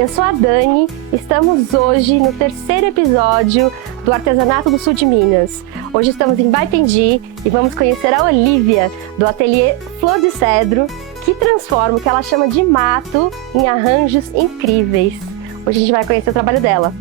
eu sou a Dani, estamos hoje no terceiro episódio do Artesanato do Sul de Minas. Hoje estamos em Baipendi e vamos conhecer a Olívia, do ateliê Flor de Cedro, que transforma o que ela chama de mato em arranjos incríveis. Hoje a gente vai conhecer o trabalho dela.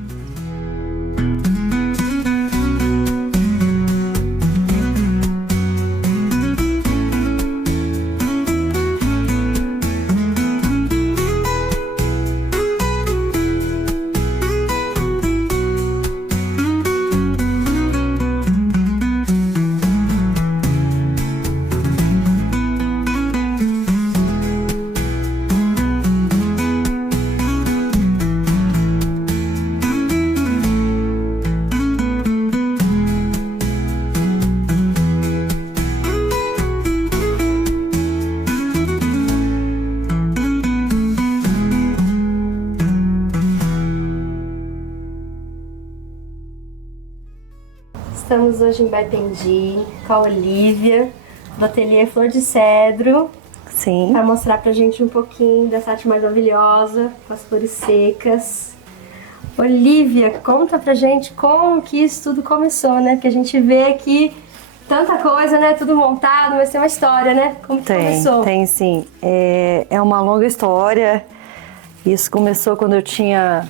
Estamos hoje em Baipendi com a Olívia, do ateliê Flor de Cedro. Sim. Para mostrar pra gente um pouquinho dessa arte maravilhosa, com as flores secas. Olívia, conta pra gente como que isso tudo começou, né? Porque a gente vê aqui tanta coisa, né? Tudo montado, mas tem uma história, né? Como que começou? Tem sim. É uma longa história. Isso começou quando eu tinha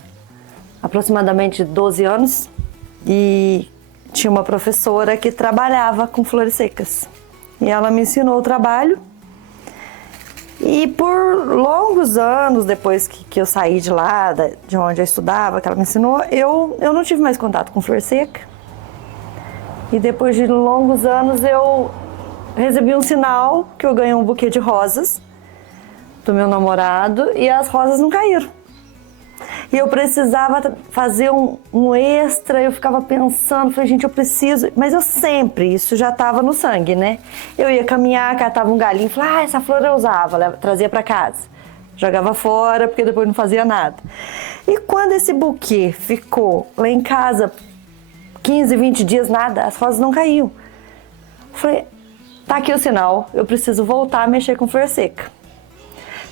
aproximadamente 12 anos e tinha uma professora que trabalhava com flores secas. E ela me ensinou o trabalho. E por longos anos, depois que eu saí de lá, de onde eu estudava, que ela me ensinou, eu não tive mais contato com flor seca. E depois de longos anos, eu recebi um sinal que eu ganhei um buquê de rosas do meu namorado e as rosas não caíram. E eu precisava fazer um extra, eu ficava pensando, falei, gente, eu preciso... Mas eu sempre, isso já estava no sangue, né? Eu ia caminhar, catava um galinho, falava, essa flor eu usava, trazia para casa. Jogava fora, porque depois não fazia nada. E quando esse buquê ficou lá em casa 15, 20 dias, nada, as rosas não caíam. Falei, tá aqui o sinal, eu preciso voltar a mexer com flor seca.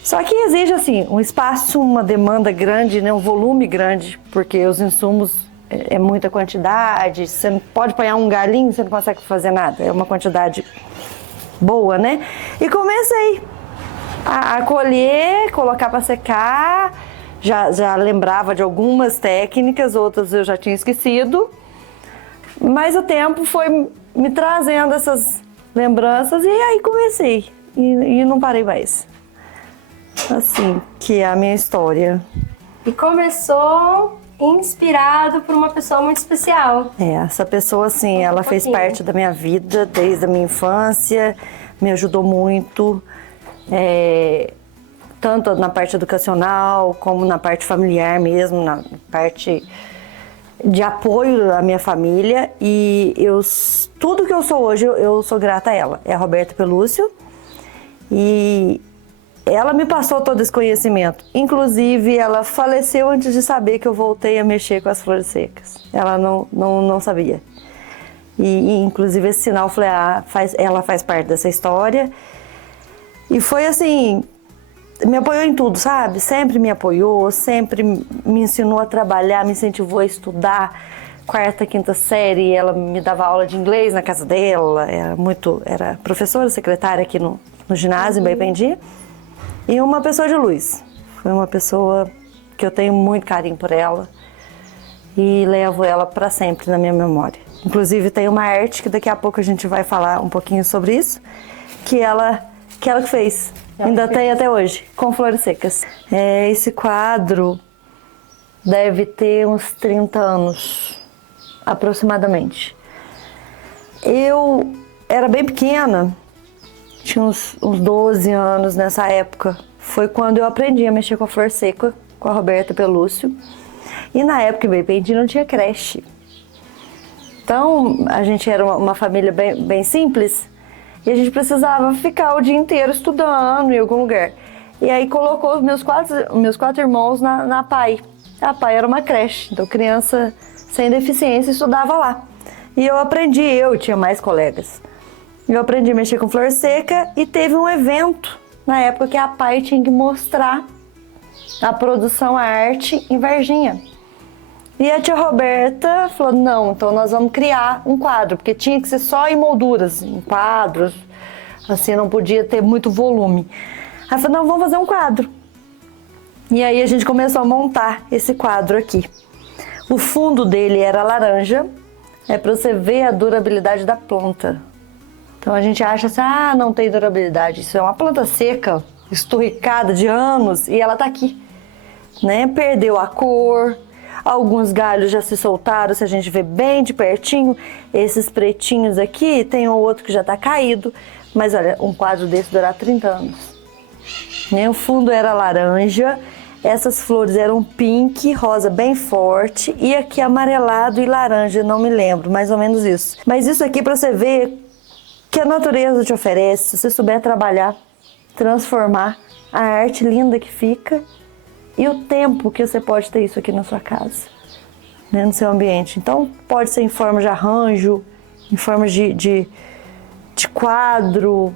Só que exige, assim, um espaço, uma demanda grande, né, um volume grande, porque os insumos é muita quantidade, você não pode apanhar um galinho, você não consegue fazer nada, é uma quantidade boa, né? E comecei a colher, colocar para secar, já lembrava de algumas técnicas, outras eu já tinha esquecido, mas o tempo foi me trazendo essas lembranças e aí comecei, e não parei mais. Assim, que é a minha história. E começou inspirado por uma pessoa muito especial. Essa pessoa, assim, ela fez parte da minha vida desde a minha infância, me ajudou muito, tanto na parte educacional, como na parte familiar mesmo, na parte de apoio à minha família. E tudo que eu sou hoje, eu sou grata a ela. É a Roberta Pelúcio. E ela me passou todo esse conhecimento. Inclusive, ela faleceu antes de saber que eu voltei a mexer com as flores secas. Ela não sabia. E inclusive, esse sinal, eu falei, ela faz parte dessa história. E foi assim, me apoiou em tudo, sabe? Sempre me apoiou, sempre me ensinou a trabalhar, me incentivou a estudar. Quarta, quinta série, ela me dava aula de inglês na casa dela. Era professora, secretária aqui no ginásio, em Baipendi. E uma pessoa de luz. Foi uma pessoa que eu tenho muito carinho por ela e levo ela para sempre na minha memória. Inclusive tem uma arte que daqui a pouco a gente vai falar um pouquinho sobre isso, que ela que fez. Ainda tem até hoje, com flores secas. Esse quadro deve ter uns 30 anos, aproximadamente. Eu era bem pequena, tinha uns 12 anos nessa época. Foi quando eu aprendi a mexer com a flor seca, com a Roberta Pelúcio. E na época em Baipendi não tinha creche. Então a gente era uma família bem simples e a gente precisava ficar o dia inteiro estudando em algum lugar. E aí colocou os meus quatro irmãos na PAI. A PAI era uma creche, então criança sem deficiência estudava lá. E eu aprendi, eu tinha mais colegas. Eu aprendi a mexer com flor seca e teve um evento na época que a PAI tinha que mostrar a produção, a arte em Varginha. E a tia Roberta falou, não, então nós vamos criar um quadro, porque tinha que ser só em molduras, em quadros, assim, não podia ter muito volume. Aí falou, não, vamos fazer um quadro. E aí a gente começou a montar esse quadro aqui. O fundo dele era laranja, é para você ver a durabilidade da planta. Então a gente acha assim, ah, não tem durabilidade, isso é uma planta seca, esturricada de anos, e ela tá aqui, né? Perdeu a cor. Alguns galhos já se soltaram, se a gente vê bem de pertinho. Esses pretinhos aqui, tem um outro que já está caído. Mas olha, um quadro desse durar 30 anos. O fundo era laranja, essas flores eram pink, rosa bem forte. E aqui amarelado e laranja, não me lembro, mais ou menos isso. Mas isso aqui para você ver que a natureza te oferece, se você souber trabalhar, transformar a arte linda que fica. E o tempo que você pode ter isso aqui na sua casa, né, no seu ambiente. Então, pode ser em forma de arranjo, em forma de quadro,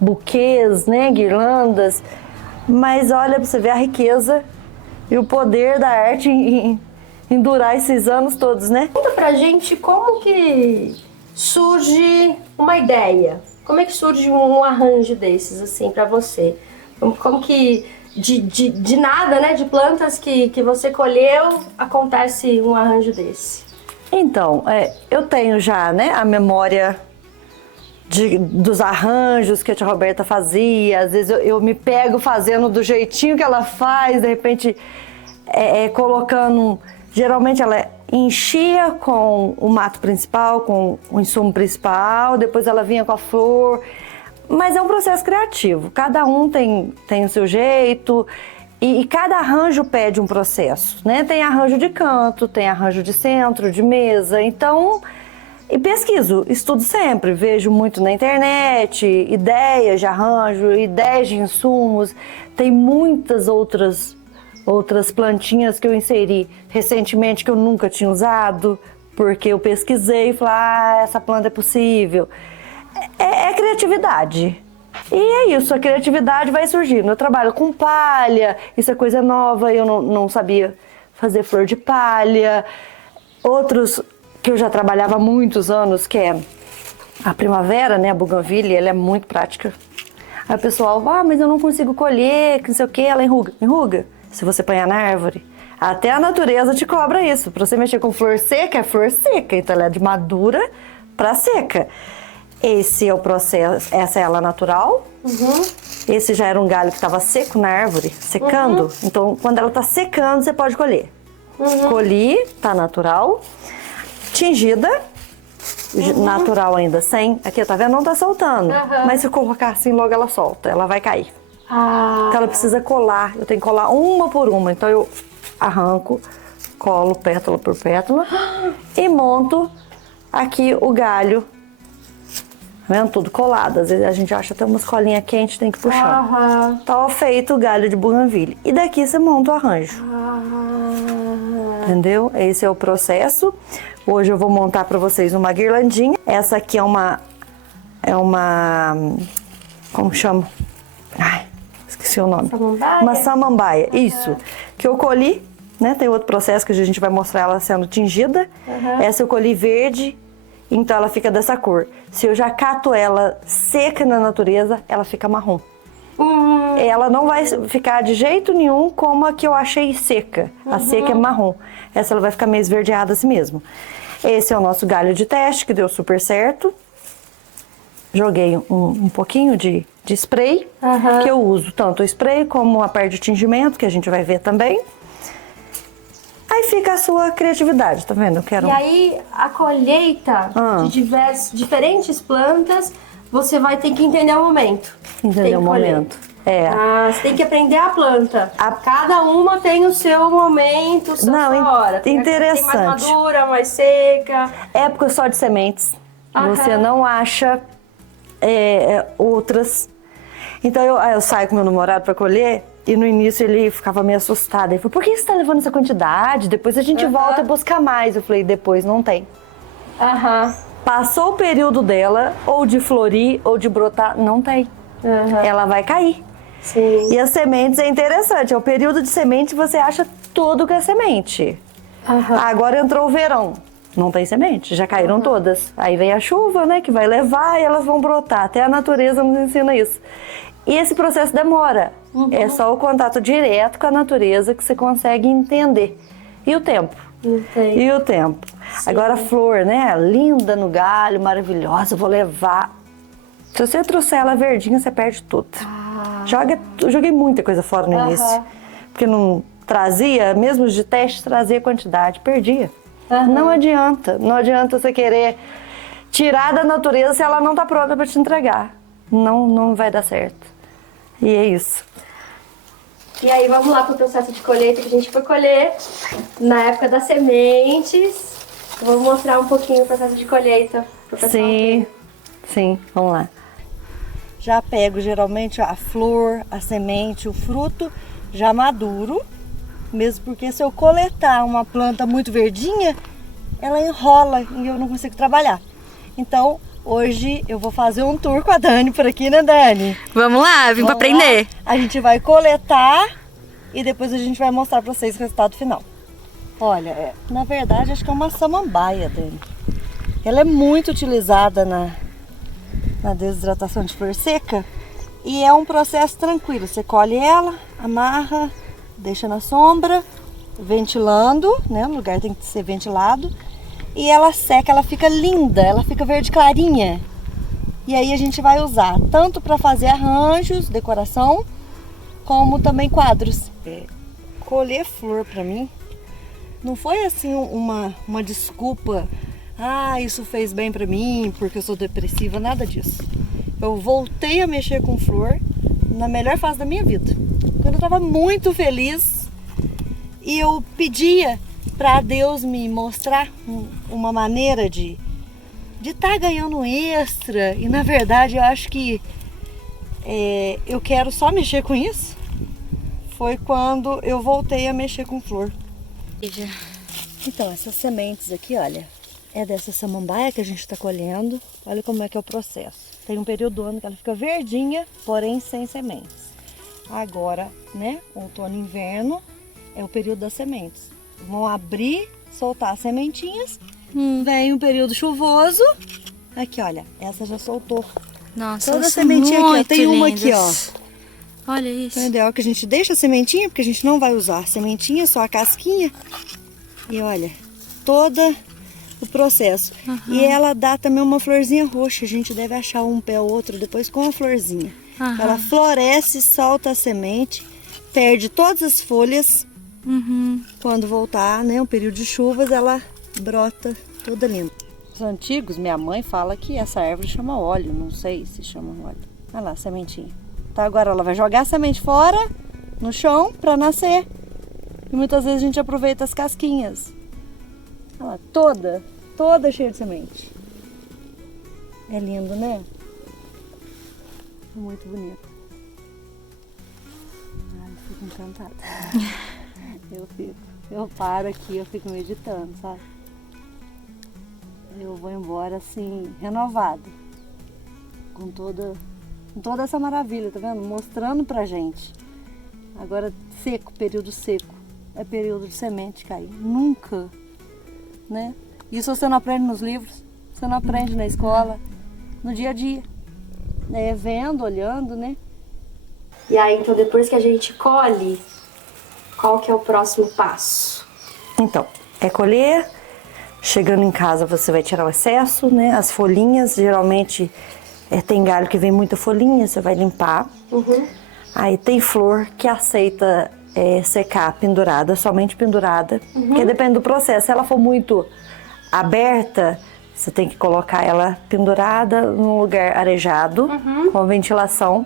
buquês, né, guirlandas. Mas olha, pra você ver a riqueza e o poder da arte em durar esses anos todos, né? Conta pra gente como que surge uma ideia. Como é que surge um arranjo desses, assim, pra você? Como que... De nada, né? De plantas que você colheu, acontece um arranjo desse. Então, eu tenho já, né, a memória dos arranjos que a tia Roberta fazia. Às vezes eu me pego fazendo do jeitinho que ela faz, de repente colocando... Geralmente ela enchia com o mato principal, com o insumo principal, depois ela vinha com a flor... Mas é um processo criativo, cada um tem o seu jeito e cada arranjo pede um processo, né? Tem arranjo de canto, tem arranjo de centro, de mesa, então... E pesquiso, estudo sempre, vejo muito na internet, ideias de arranjo, ideias de insumos, tem muitas outras plantinhas que eu inseri recentemente que eu nunca tinha usado, porque eu pesquisei e falei, ah, essa planta é possível. É criatividade. E é isso, a criatividade vai surgindo. Eu trabalho com palha, isso é coisa nova, eu não sabia fazer flor de palha. Outros que eu já trabalhava há muitos anos, que é a primavera, né, a bougainville, ela é muito prática. Aí o pessoal, mas eu não consigo colher, que não sei o que, ela enruga. Enruga, se você apanhar na árvore. Até a natureza te cobra isso. Para você mexer com flor seca, é flor seca, então ela é de madura para seca. Esse é o processo, essa é ela natural. Uhum. Esse já era um galho que estava seco na árvore, secando. Uhum. Então, quando ela está secando, você pode colher. Uhum. Colhi, tá natural. Tingida, natural ainda, sem. Aqui, tá vendo? Não tá soltando. Uhum. Mas se eu colocar assim, logo ela solta, ela vai cair. Então, ela precisa colar. Eu tenho que colar uma por uma. Então, eu arranco, colo pétala por pétala e monto aqui o galho. Vendo? Tudo colado. Às vezes a gente acha até umas colinhas quentes, tem que puxar. Uhum. Tá feito o galho de bougainville. E daqui você monta o arranjo. Entendeu? Esse é o processo. Hoje eu vou montar pra vocês uma guirlandinha. Essa aqui é uma... Como chama? Ai, esqueci o nome. Samambaia? Uma samambaia. Uhum. Isso. Que eu colhi, né? Tem outro processo que a gente vai mostrar ela sendo tingida. Uhum. Essa eu colhi verde. Então ela fica dessa cor. Se eu já cato ela seca na natureza, ela fica marrom. Ela não vai ficar de jeito nenhum como a que eu achei seca. A seca é marrom. Essa ela vai ficar meio esverdeada assim mesmo. Esse é o nosso galho de teste, que deu super certo. Joguei um pouquinho de spray, que eu uso tanto o spray como a parte de tingimento, que a gente vai ver também. Aí fica a sua criatividade, tá vendo? E aí, a colheita de diferentes plantas, você vai ter que entender o momento. Entender o momento. Você tem que aprender a planta. Cada uma tem o seu momento, sua hora. Interessante. Tem mais madura, mais seca. Época só de sementes. Você não acha outras. Então eu saio com meu namorado pra colher. E no início ele ficava meio assustado. Ele falou, por que você tá levando essa quantidade? Depois a gente volta a buscar mais. Eu falei, depois não tem. Passou o período dela, ou de florir, ou de brotar, não tem. Ela vai cair. Sim. E as sementes é interessante, é o período de semente você acha tudo que é semente. Agora entrou o verão, não tem semente, já caíram todas. Aí vem a chuva, né, que vai levar e elas vão brotar. Até a natureza nos ensina isso. E esse processo demora. É só o contato direto com a natureza que você consegue entender. E o tempo? Entendi. E o tempo? Sim. Agora a flor, né, linda no galho, maravilhosa, eu vou levar. Se você trouxer ela verdinha, você perde tudo. Eu joguei muita coisa fora no início. Porque não trazia, mesmo de teste, trazia quantidade, perdia. Não adianta você querer tirar da natureza se ela não está pronta para te entregar. Não vai dar certo. E é isso. E aí vamos lá para o processo de colheita que a gente foi colher na época das sementes. Vou mostrar um pouquinho o processo de colheita pro pessoal ver. Sim, vamos lá. Já pego geralmente a flor, a semente, o fruto já maduro, mesmo porque se eu coletar uma planta muito verdinha, ela enrola e eu não consigo trabalhar. Então, hoje eu vou fazer um tour com a Dani por aqui, né, Dani? Vamos lá, vim para aprender. A gente vai coletar e depois a gente vai mostrar para vocês o resultado final. Olha, na verdade acho que é uma samambaia, Dani. Ela é muito utilizada na desidratação de flor seca e é um processo tranquilo. Você colhe ela, amarra, deixa na sombra, ventilando, né? O lugar tem que ser ventilado. E ela seca, ela fica linda, ela fica verde clarinha. E aí a gente vai usar tanto para fazer arranjos, decoração, como também quadros. Colher flor para mim não foi assim uma desculpa. Isso fez bem pra mim porque eu sou depressiva, nada disso. Eu voltei a mexer com flor na melhor fase da minha vida. Quando eu tava muito feliz e eu pedia pra Deus me mostrar uma maneira de estar ganhando extra. E na verdade eu acho que eu quero só mexer com isso. Foi quando eu voltei a mexer com flor. Então, essas sementes aqui, olha, é dessa samambaia que a gente está colhendo. Olha como é que é o processo. Tem um período do ano que ela fica verdinha, porém sem sementes. Agora, né, outono e inverno é o período das sementes. Vão abrir, soltar as sementinhas. Vem um período chuvoso. Aqui, olha, essa já soltou. Nossa, toda a sementinha aqui, ó. Tem uma aqui, ó. Olha isso. Então é ideal que a gente deixe a sementinha, porque a gente não vai usar a sementinha, só a casquinha. E olha, toda o processo. E ela dá também uma florzinha roxa. A gente deve achar um pé ou outro depois com a florzinha. Ela floresce, solta a semente, perde todas as folhas. Quando voltar, né, um período de chuvas, ela brota toda linda. Os antigos, minha mãe fala que essa árvore chama óleo. Não sei se chama óleo. Olha lá, sementinha. Tá, agora ela vai jogar a semente fora, no chão, para nascer. E muitas vezes a gente aproveita as casquinhas. Olha lá, toda cheia de semente. É lindo, né? É muito bonito. Ai, eu fico encantada. Eu paro aqui, eu fico meditando, sabe? Eu vou embora assim, renovada. Com toda essa maravilha, tá vendo? Mostrando pra gente. Agora, seco, período seco. É período de semente cair. Nunca, né? Isso você não aprende nos livros, você não aprende na escola, no dia a dia. Vendo, olhando, né? E aí, então, depois que a gente colhe, qual que é o próximo passo? Então, é colher. Chegando em casa, você vai tirar o excesso, né? As folhinhas, geralmente tem galho que vem muita folhinha, você vai limpar. Aí tem flor que aceita secar pendurada, somente pendurada, porque depende do processo. Se ela for muito aberta, você tem que colocar ela pendurada num lugar arejado, com ventilação,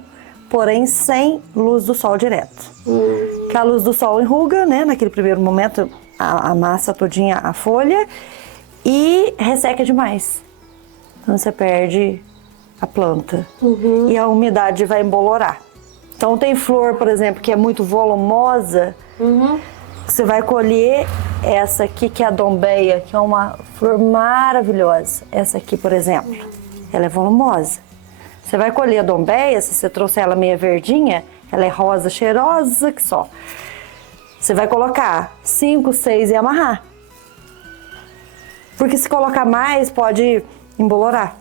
porém sem luz do sol direto. Que a luz do sol enruga, né? Naquele primeiro momento, amassa todinha a folha e resseca demais. Então você perde a planta e a umidade vai embolorar. Então tem flor, por exemplo, que é muito volumosa, você vai colher essa aqui que é a dombeia, que é uma flor maravilhosa. Essa aqui, por exemplo, ela é volumosa. Você vai colher a dombeia, se você trouxer ela meia verdinha, Ela é rosa, cheirosa, que só. Você vai colocar 5, 6 e amarrar. Porque se colocar mais, pode embolorar.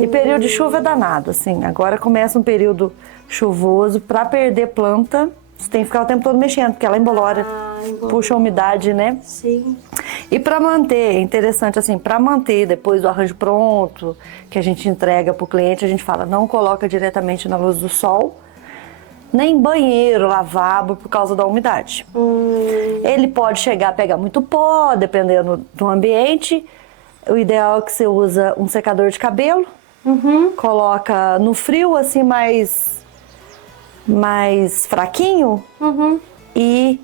E período de chuva é danado, assim. Agora começa um período chuvoso. Pra perder planta, você tem que ficar o tempo todo mexendo, porque ela embolora, puxa a umidade, né? Sim. E pra manter, é interessante assim, pra manter depois do arranjo pronto, que a gente entrega pro cliente, a gente fala, não coloca diretamente na luz do sol, nem banheiro, lavabo, por causa da umidade. Ele pode chegar a pegar muito pó, dependendo do ambiente. O ideal é que você usa um secador de cabelo, coloca no frio, assim, mais fraquinho, e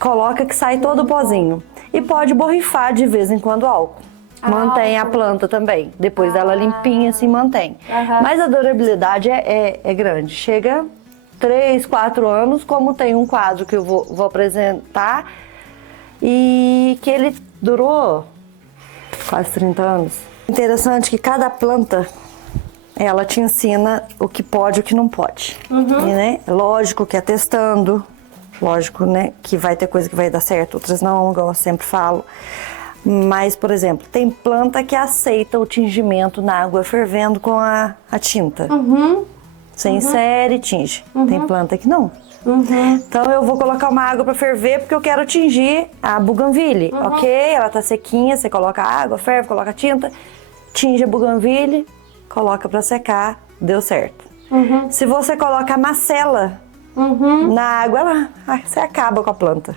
coloca que sai todo o pozinho. E pode borrifar de vez em quando álcool. Mantém a planta também. Depois dela limpinha, assim, mantém. Mas a durabilidade é grande. Chega 3, 4 anos, como tem um quadro que eu vou apresentar, e que ele durou quase 30 anos. Interessante que cada planta, ela te ensina o que pode e o que não pode. E, né? Lógico que é testando, lógico, né, que vai ter coisa que vai dar certo, outras não, igual eu sempre falo. Mas, por exemplo, tem planta que aceita o tingimento na água fervendo com a tinta. Você insere e tinge. Tem planta que não. Então eu vou colocar uma água para ferver porque eu quero tingir a buganvília. Ok, ela tá sequinha, você coloca a água, ferve, coloca a tinta, tinge a buganvília, coloca para secar, deu certo. Se você coloca a macela na água, você acaba com a planta.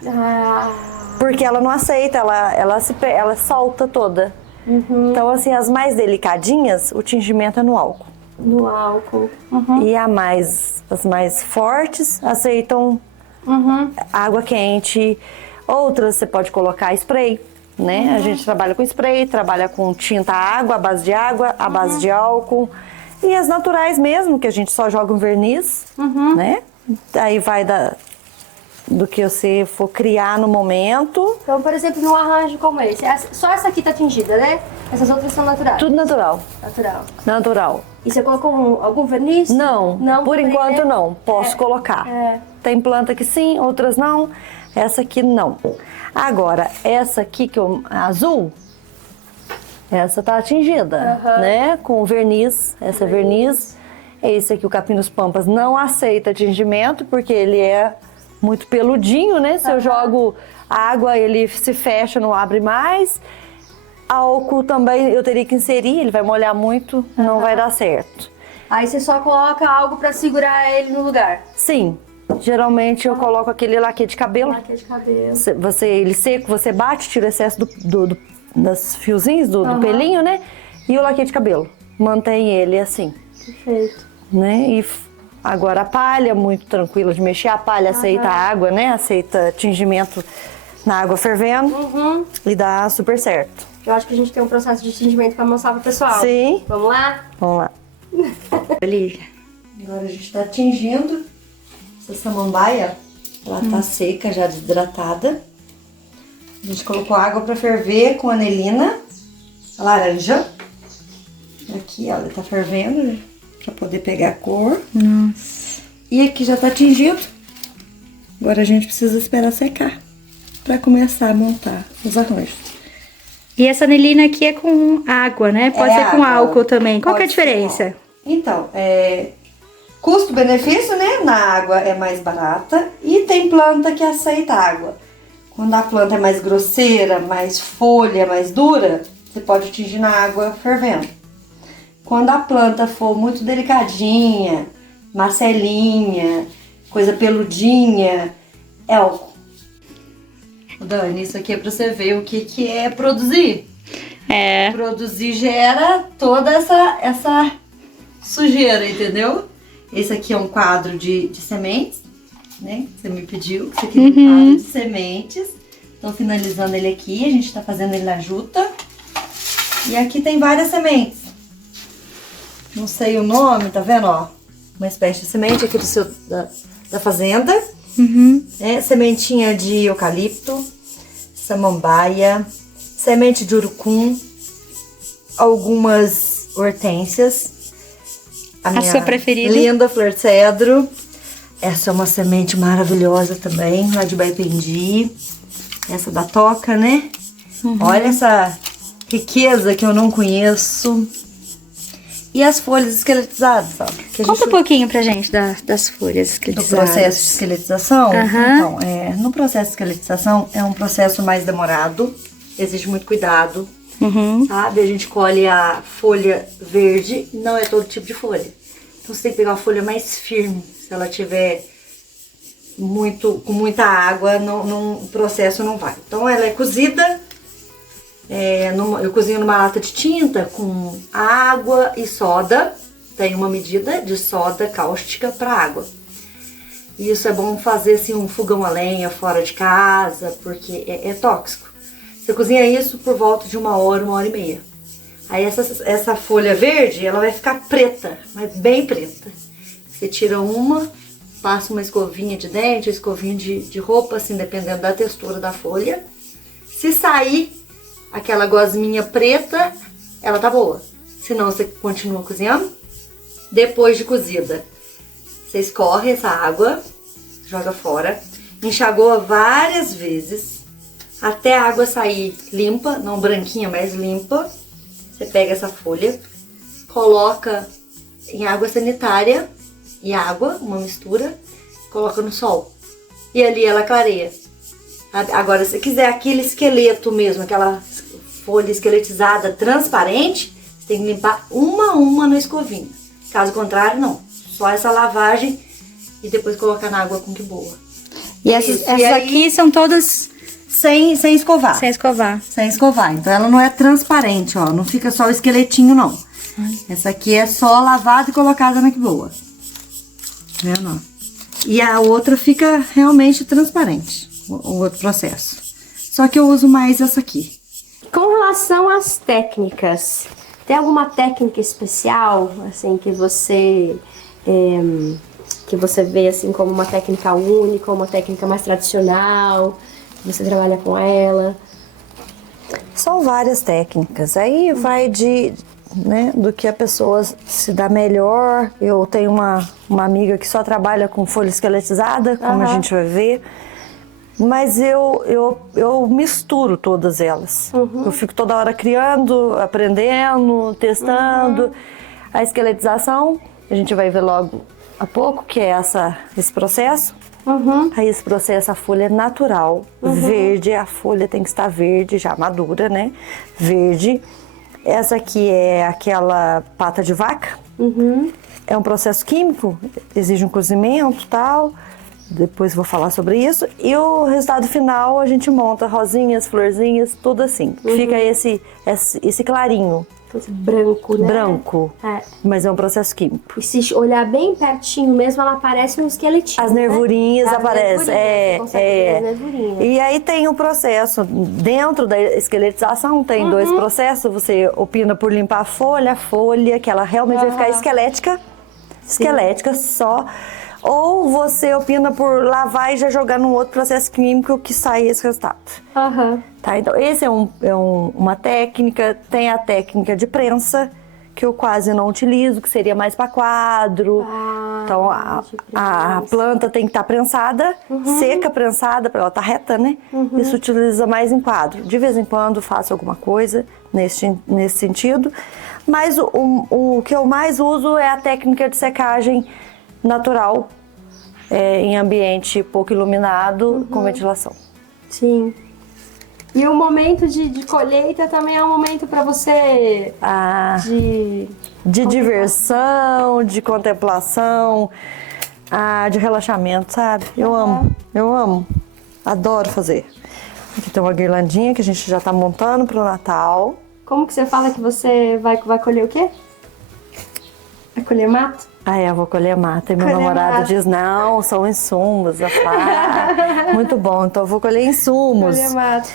Porque ela não aceita, ela solta toda. Então, assim, as mais delicadinhas, o tingimento é no álcool. No álcool. E as mais fortes aceitam água quente. Outras você pode colocar spray, né? A gente trabalha com spray, trabalha com tinta água, à base de álcool. E as naturais mesmo, que a gente só joga um verniz, né? Aí vai do que você for criar no momento. Então, por exemplo, num arranjo como esse, só essa aqui tá tingida, né? Essas outras são naturais. Tudo natural. Natural. E você colocou algum verniz? Não, por enquanto não. Posso colocar. Tem planta que sim, outras não. Essa aqui não. Agora, essa aqui, azul, essa tá tingida, né? Com verniz, essa é verniz. Esse aqui, o capim dos pampas, não aceita tingimento, porque ele é muito peludinho, né? Se eu jogo água, ele se fecha, não abre mais. Álcool também eu teria que inserir, ele vai molhar muito, não vai dar certo. Aí você só coloca algo pra segurar ele no lugar? Sim, geralmente eu coloco aquele laque de cabelo. Laque de cabelo. Ele seco, você bate, tira o excesso dos fiozinhos, do pelinho, né? E o laque de cabelo. Mantém ele assim. Perfeito. Né? E agora a palha, muito tranquila de mexer. A palha aceita água, né? Aceita tingimento na água fervendo e dá super certo. Eu acho que a gente tem um processo de tingimento pra mostrar pro pessoal. Sim. Vamos lá? Vamos lá. Olivia, agora a gente tá tingindo essa samambaia. Ela tá seca, já desidratada. A gente colocou água pra ferver com anilina, a laranja. Aqui, ó, ela tá fervendo, né? Pra poder pegar a cor. Nossa. E aqui já tá tingido. Agora a gente precisa esperar secar pra começar a montar os arranjos. E essa anilina aqui é com água, né? Pode ser com álcool também. Qual que é a diferença? Então, custo-benefício, né? Na água é mais barata e tem planta que aceita água. Quando a planta é mais grosseira, mais folha, mais dura, você pode tingir na água fervendo. Quando a planta for muito delicadinha, marcelinha, coisa peludinha, é álcool. Dani, isso aqui é pra você ver o que é produzir. Produzir gera toda essa sujeira, entendeu? Esse aqui é um quadro de sementes, né? Você me pediu. Esse aqui é um quadro de sementes. Tô finalizando ele aqui, a gente tá fazendo ele na juta. E aqui tem várias sementes. Não sei o nome, tá vendo, ó? Uma espécie de semente aqui da fazenda. Sementinha de eucalipto, samambaia, semente de urucum, algumas hortênsias. A sua preferida? Linda flor de cedro. Essa é uma semente maravilhosa também, lá de Baipendi. Essa da toca, né? Olha essa riqueza que eu não conheço. E as folhas esqueletizadas, ó. Conta um pouquinho pra gente das folhas Do esqueletizadas. processo de esqueletização. Aham. Então, no processo de esqueletização é um processo mais demorado. Exige muito cuidado, sabe? A gente colhe a folha verde, não é todo tipo de folha. Então você tem que pegar uma folha mais firme. Se ela tiver com muita água, o processo não vai. Então ela é cozida, eu cozinho numa lata de tinta com água e soda. Tem uma medida de soda cáustica para água. E isso é bom fazer assim um fogão a lenha fora de casa, porque é tóxico. Você cozinha isso por volta de 1 hora e meia. Aí essa folha verde, ela vai ficar preta, mas bem preta. Você tira passa uma escovinha de dente, escovinha de roupa, assim, dependendo da textura da folha. Se sair aquela gosminha preta, ela tá boa. Senão você continua cozinhando. Depois de cozida, você escorre essa água, joga fora, enxagou várias vezes, até a água sair limpa, não branquinha, mas limpa. Você pega essa folha, coloca em água sanitária e água, uma mistura, coloca no sol. E ali ela clareia. Agora, se quiser aquele esqueleto mesmo, aquela folha esqueletizada transparente, você tem que limpar uma a uma na escovinha. Caso contrário, não. Só essa lavagem e depois colocar na água com que boa. E essas aqui são todas sem escovar. sem escovar. Sem escovar. Então ela não é transparente, ó. Não fica só o esqueletinho, não. Essa aqui é só lavada e colocada na que boa. Tá vendo, ó? E a outra fica realmente transparente, o outro processo. Só que eu uso mais essa aqui. Com relação às técnicas, tem alguma técnica especial, assim, que você vê, assim, como uma técnica única, uma técnica mais tradicional, que você trabalha com ela? São várias técnicas. Aí vai do que a pessoa se dá melhor. Eu tenho uma amiga que só trabalha com folha esqueletizada, como a gente vai ver. Mas eu misturo todas elas. Eu fico toda hora criando, aprendendo, testando. A esqueletização, a gente vai ver logo a pouco, que é esse processo. Aí esse processo, a folha é natural, verde, a folha tem que estar verde, já madura, né? Verde. Essa aqui é aquela pata de vaca. É um processo químico, exige um cozimento e tal. Depois vou falar sobre isso. E o resultado final a gente monta rosinhas, florzinhas, tudo assim. Fica esse clarinho. Esse branco, né? Branco. Mas é um processo químico. E se olhar bem pertinho mesmo, ela parece um esqueletinho. As nervurinhas né? aparecem. Você consegue ver as nervurinhas. E aí tem o processo. Dentro da esqueletização tem dois processos. Você opina por limpar a folha, que ela realmente vai ficar esquelética. Esquelética só. Ou você opina por lavar e já jogar num outro processo químico que sai esse resultado. Tá, então esse é uma técnica. Tem a técnica de prensa, que eu quase não utilizo, que seria mais para quadro. Então a planta tem que estar prensada, seca, prensada, para ela estar reta, né? Isso utiliza mais em quadro. De vez em quando faço alguma coisa nesse sentido. Mas o que eu mais uso é a técnica de secagem natural, em ambiente pouco iluminado, com ventilação. Sim. E o momento de colheita também é um momento para você de diversão, de contemplação, de relaxamento, sabe? Eu amo, adoro fazer. Aqui tem uma guirlandinha que a gente já tá montando pro Natal. Como que você fala que você vai colher o quê? Vai colher mato? Eu vou colher mata. E meu namorado diz, não, são insumos. Eu falo, muito bom, então eu vou colher insumos. Colher mato.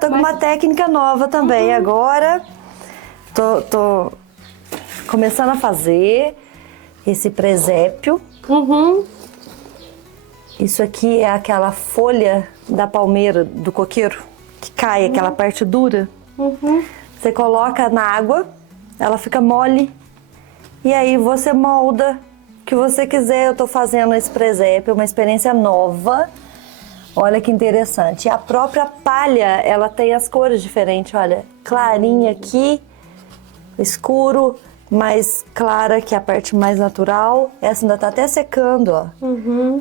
Tô com uma técnica nova também agora. Tô começando a fazer esse presépio. Isso aqui é aquela folha da palmeira, do coqueiro, que cai, aquela parte dura. Você coloca na água, ela fica mole. E aí você molda que você quiser. Eu tô fazendo esse presépio, uma experiência nova. Olha que interessante. E a própria palha, ela tem as cores diferentes, olha. Clarinha aqui, escuro, mais clara, que é a parte mais natural. Essa ainda tá até secando, ó.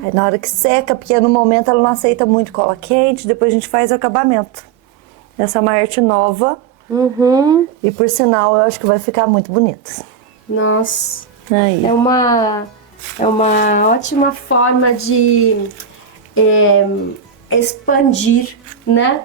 Aí na hora que seca, porque no momento ela não aceita muito cola quente, depois a gente faz o acabamento. Essa é uma arte nova. E por sinal, eu acho que vai ficar muito bonita. Nossa, Aí. é uma ótima forma de expandir, né,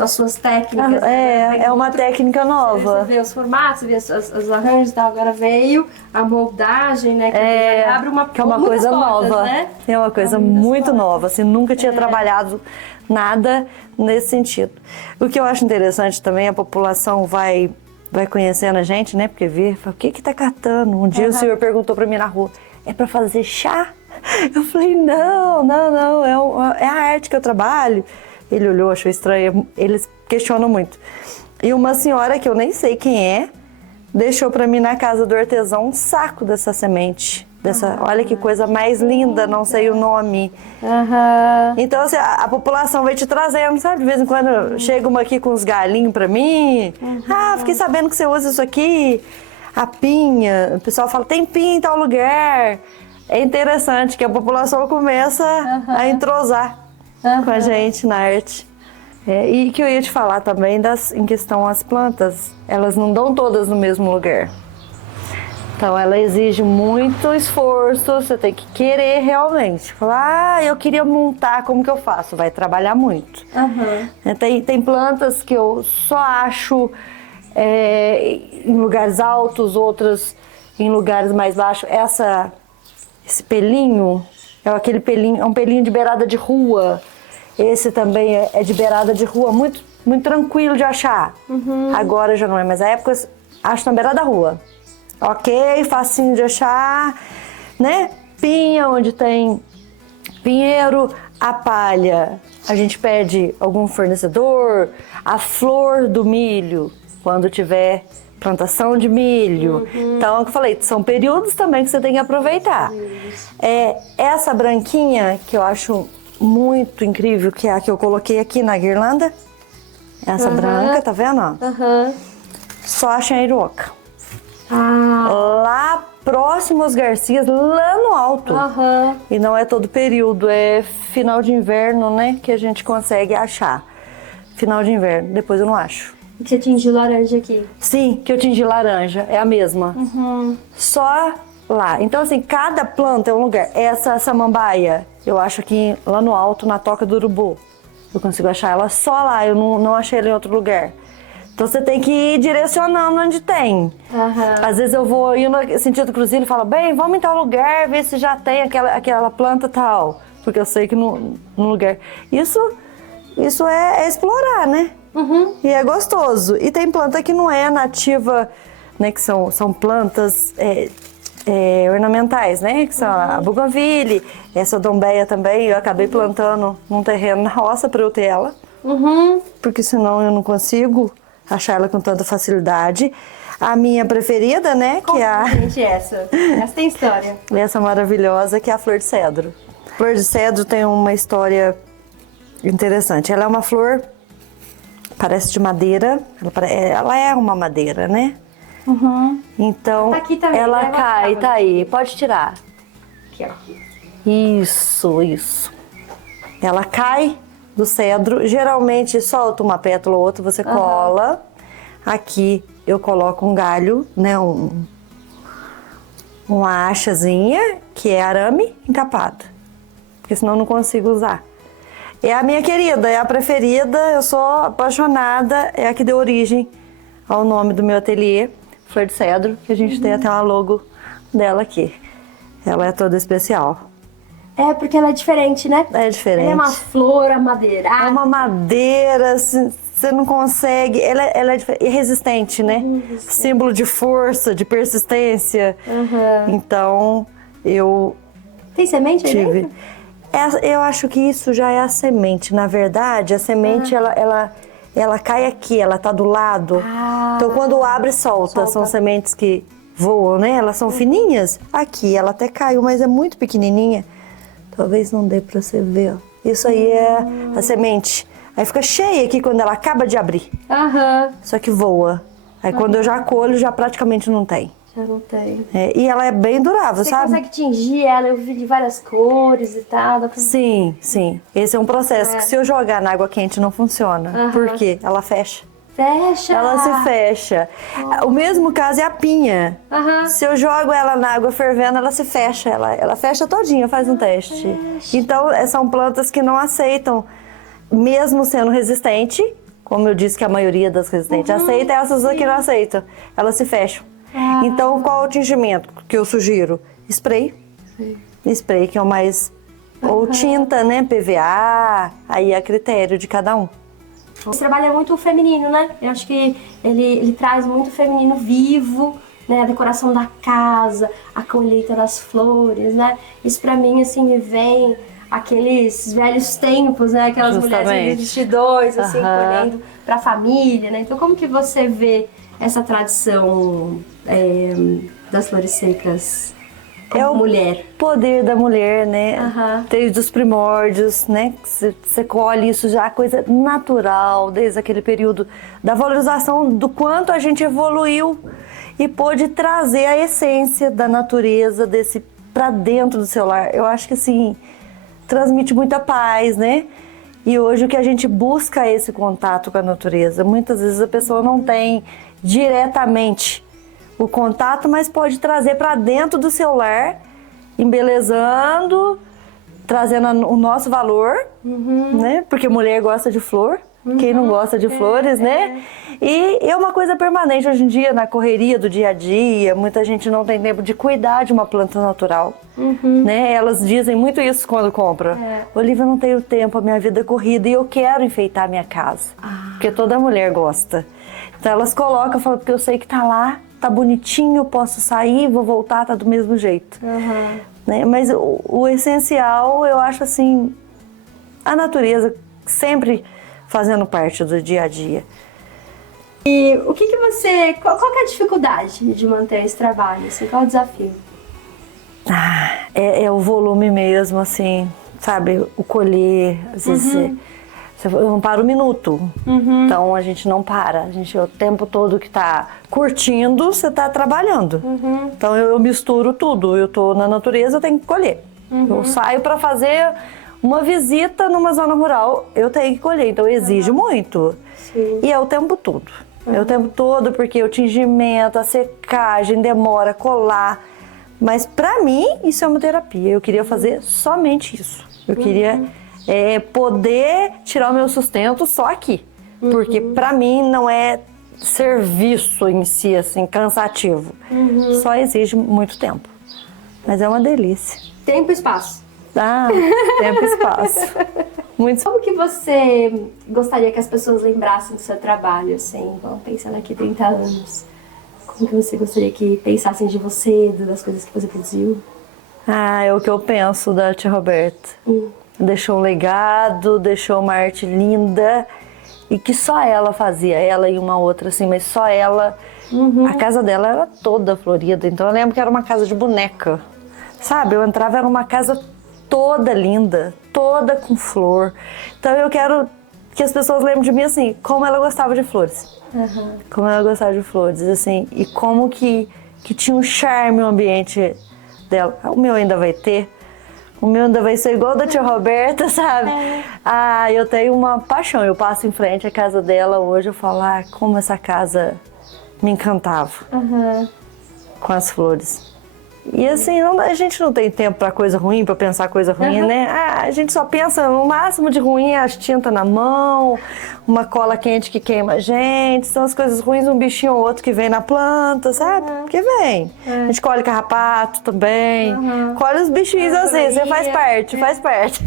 as suas técnicas. É uma técnica nova. Você vê os formatos, você vê os arranjos e tal, agora veio a moldagem, né, que abre Que é uma muitas coisa portas, nova. né? É uma coisa muito nova. Assim, nunca tinha trabalhado nada nesse sentido. O que eu acho interessante também, a população vai conhecendo a gente, né? Porque vê, fala, o que tá catando? Um dia o senhor perguntou pra mim na rua, é pra fazer chá? Eu falei, não, é a arte que eu trabalho. Ele olhou, achou estranho, eles questionam muito. E uma senhora, que eu nem sei quem é, deixou pra mim na casa do artesão um saco dessa semente. Olha que coisa mais linda, não sei o nome. Então, assim, a população vai te trazendo, sabe? De vez em quando chega uma aqui com uns galinhos pra mim. Fiquei sabendo que você usa isso aqui. A pinha. O pessoal fala, tem pinha em tal lugar. É interessante que a população começa a entrosar com a gente na arte. E que eu ia te falar também em questão às plantas, elas não dão todas no mesmo lugar. Então ela exige muito esforço, você tem que querer realmente. Falar, eu queria montar, como que eu faço? Vai trabalhar muito. Tem plantas que eu só acho em lugares altos, outras em lugares mais baixos. Esse pelinho, é um pelinho de beirada de rua. Esse também é de beirada de rua, muito, muito tranquilo de achar. Agora já não é, mas na época acho na beirada da rua. Ok, facinho de achar, né? Pinha, onde tem pinheiro, a palha, a gente pede algum fornecedor, a flor do milho, quando tiver plantação de milho. Então, é o que eu falei, são períodos também que você tem que aproveitar. Essa branquinha, que eu acho muito incrível, que é a que eu coloquei aqui na guirlanda, essa branca, tá vendo? Só acha em Iroca. Lá próximo aos Garcias, lá no alto. E não é todo período, é final de inverno, né, que a gente consegue achar. Final de inverno, depois eu não acho. Que você tingiu laranja aqui. Sim, que eu tingi laranja, é a mesma. Só lá. Então, assim, cada planta é um lugar. Essa samambaia, eu acho aqui lá no alto, na Toca do Urubu. Eu consigo achar ela só lá, eu não achei ela em outro lugar. Então você tem que ir direcionando onde tem. Às vezes eu vou indo no sentido cruzeiro e falo, bem, vamos em tal lugar, ver se já tem aquela planta tal. Porque eu sei que no lugar... Isso é explorar, né? E é gostoso. E tem planta que não é nativa, né? Que são plantas ornamentais, né? Que são a bougainville, essa dombeia também. Eu acabei plantando num terreno na roça para eu ter ela. Porque senão eu não consigo achar ela com tanta facilidade. A minha preferida, né? Que é Gente, essa tem história. essa maravilhosa, que é a flor de cedro. Flor de cedro tem uma história interessante. Ela é uma flor, parece de madeira. Ela é uma madeira, né? Então, Tá aqui também, ela né? cai, tá aí. Pode tirar. Aqui, ó. Isso. Ela cai do cedro, geralmente solta uma pétala ou outra, você cola. Aqui eu coloco um galho, né, uma hachazinha, que é arame encapado, porque senão eu não consigo usar. É a minha querida, é a preferida, eu sou apaixonada, é a que deu origem ao nome do meu ateliê, Flor de Cedro, que a gente tem até uma logo dela aqui. Ela é toda especial. Porque ela é diferente, né? É diferente. Ela é uma flor amadeirada. É uma madeira, você não consegue. Ela é resistente, né? Símbolo de força, de persistência. Então, eu Tem semente aí tive. dentro? Eu acho que isso já é a semente. Na verdade, a semente, ela cai aqui, ela tá do lado. Então, quando abre, solta. São sementes que voam, né? Elas são fininhas. Aqui ela até caiu, mas é muito pequenininha. Talvez não dê pra você ver, ó. Isso aí é a semente. Aí fica cheia aqui quando ela acaba de abrir. Aham. Só que voa. Aí quando eu já colho, já praticamente não tem. Já não tem. E ela é bem durável, Você sabe? consegue tingir ela, eu vi de várias cores e tal. Dá pra... Sim, sim. Esse é um processo que se eu jogar na água quente não funciona. Por quê? Ela fecha. Fecha! Ela se fecha. O mesmo caso é a pinha. Aham. Se eu jogo ela na água fervendo, ela se fecha. Ela fecha todinha, faz um teste. Então, são plantas que não aceitam, mesmo sendo resistente, como eu disse que a maioria das resistentes aceita, essas aqui não aceitam. Elas se fecham. Então, qual é o tingimento que eu sugiro? Spray. Spray, que é o mais... Ou tinta, né? PVA. Aí é a critério de cada um. Esse trabalho é muito feminino, né? Eu acho que ele traz muito feminino vivo, né? A decoração da casa, a colheita das flores, né? Isso pra mim, assim, me vem aqueles velhos tempos, né? Aquelas mulheres de vestidões, assim, colhendo pra família, né? Então, como que você vê essa tradição das flores secas como mulher? Poder da mulher, né? Desde os primórdios, né? Você colhe isso já, coisa natural, desde aquele período da valorização do quanto a gente evoluiu e pôde trazer a essência da natureza desse pra dentro do seu lar. Eu acho que assim, transmite muita paz, né? E hoje o que a gente busca é esse contato com a natureza. Muitas vezes a pessoa não tem diretamente o contato, mas pode trazer para dentro do seu lar, embelezando, trazendo o nosso valor, né? Porque mulher gosta de flor, quem não gosta de flores, né? E é uma coisa permanente hoje em dia, na correria do dia a dia, muita gente não tem tempo de cuidar de uma planta natural, né? Elas dizem muito isso quando compram. Olivia, eu não tenho tempo, a minha vida é corrida e eu quero enfeitar a minha casa, porque toda mulher gosta. Então elas colocam, falam, porque eu sei que tá lá, tá bonitinho, eu posso sair, vou voltar, tá do mesmo jeito. Né? Mas o essencial, eu acho assim, a natureza sempre fazendo parte do dia a dia. E o que você... Qual que é a dificuldade de manter esse trabalho? Assim, qual é o desafio? É o volume mesmo, assim, sabe? O colher, às vezes... Eu não paro um minuto, então a gente não para. A gente, o tempo todo que tá curtindo, você tá trabalhando. Então eu misturo tudo. Eu tô na natureza, eu tenho que colher. Eu saio para fazer uma visita numa zona rural, eu tenho que colher. Então exige muito. E é o tempo todo. É o tempo todo, porque o tingimento, a secagem, demora, colar. Mas pra mim, isso é uma terapia. Eu queria fazer somente isso. Eu queria... poder tirar o meu sustento só aqui. Porque pra mim não é serviço em si, assim, cansativo. Só exige muito tempo. Mas é uma delícia. Tempo e espaço. Tempo e espaço. Muito. Como que você gostaria que as pessoas lembrassem do seu trabalho, assim? Vamos pensar daqui 30 anos. Como que você gostaria que pensassem de você, das coisas que você produziu? É o que eu penso da tia Roberta. Deixou um legado, deixou uma arte linda e que só ela fazia, ela e uma outra assim, mas só ela. A casa dela era toda florida, então eu lembro que era uma casa de boneca, sabe? Eu entrava, era uma casa toda linda, toda com flor. Então eu quero que as pessoas lembrem de mim assim, como ela gostava de flores. Como ela gostava de flores, assim, e como que tinha um charme o ambiente dela. O meu ainda vai ter. O meu ainda vai ser igual o da tia Roberta, sabe? Eu tenho uma paixão. Eu passo em frente à casa dela hoje, eu falo, como essa casa me encantava com as flores. E assim, a gente não tem tempo pra coisa ruim, pra pensar coisa ruim, né? A gente só pensa, o máximo de ruim é as tintas na mão, uma cola quente que queima a gente, são as coisas ruins, um bichinho ou outro que vem na planta, sabe? Que vem. A gente colhe carrapato também, colhe os bichinhos assim, você faz parte.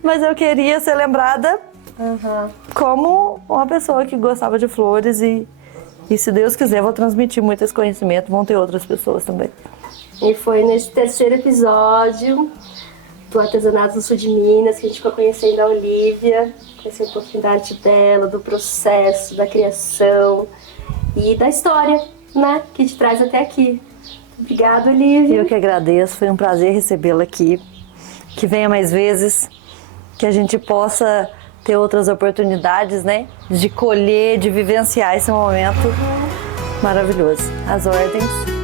Mas eu queria ser lembrada como uma pessoa que gostava de flores e se Deus quiser, eu vou transmitir muito esse conhecimento, vão ter outras pessoas também. E foi nesse terceiro episódio do Artesanato do Sul de Minas que a gente ficou conhecendo a Olivia, conhecer um pouquinho da arte dela, do processo, da criação e da história né, que te traz até aqui. Obrigada, Olivia. Eu que agradeço, foi um prazer recebê-la aqui. Que venha mais vezes, que a gente possa ter outras oportunidades, né? De colher, de vivenciar esse momento maravilhoso. As ordens.